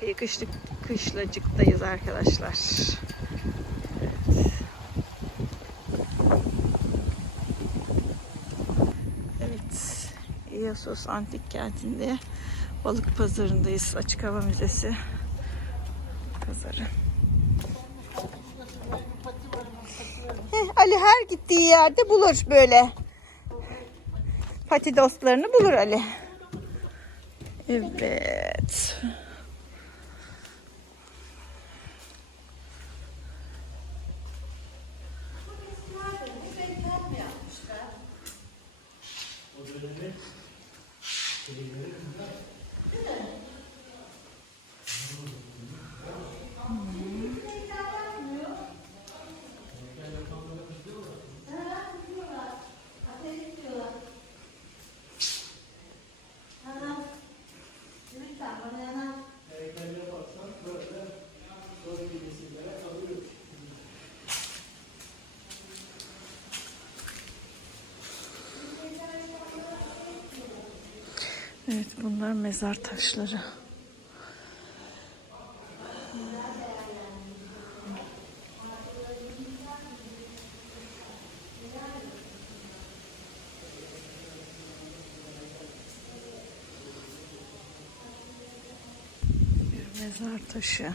Kıyı kışlık kışlacıktayız arkadaşlar. Evet. Evet. Antik Kenti'nde balık pazarındayız. Açık Hava Müzesi pazarı. Heh, Ali her gittiği yerde bulur böyle. Pati dostlarını bulur Ali. Evet. Good evening. Evet bunlar mezar taşları. Bir mezar taşı.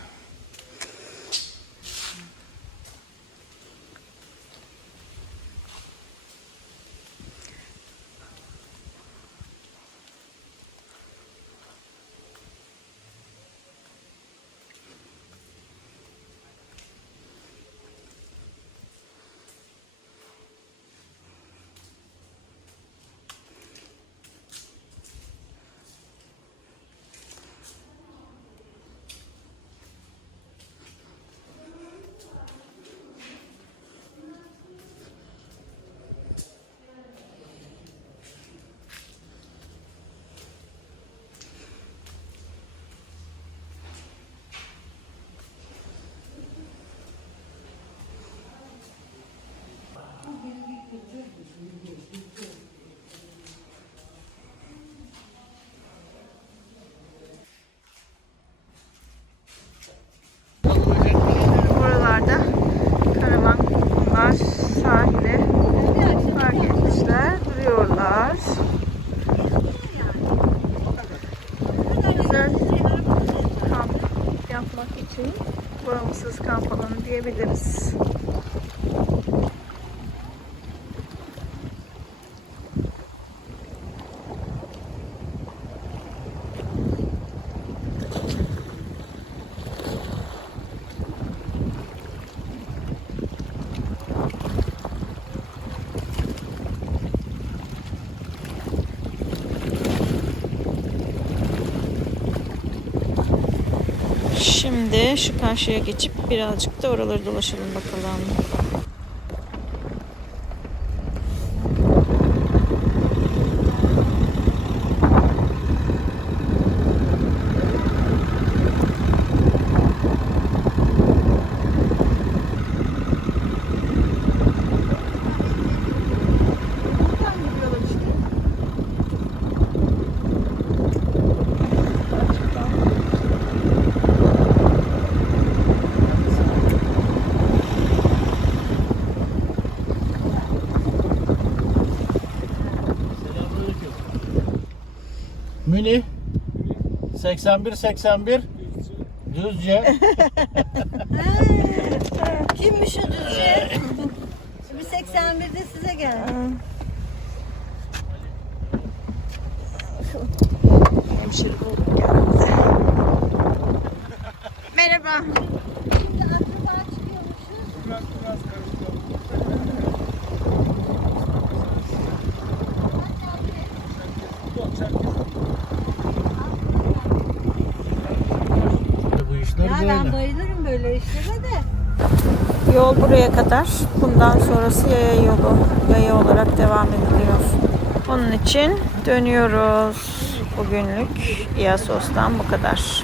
Bağımsız kamp alanı diyebiliriz. Şimdi şu karşıya geçip birazcık da oraları dolaşalım bakalım. Mini 81 81 Düzce Kimmiş o düzce? Bir 81'de size geldi. Hemşire olduk geldi. Merhaba. Şimdi akraba çıkıyormuşuz. bu işler Ya ben bayılırım böyle işlere de. Yol buraya kadar. Bundan sonrası yaya yolu. Yaya olarak devam ediliyor. Onun için dönüyoruz. Bugünlük İyasos'tan bu kadar.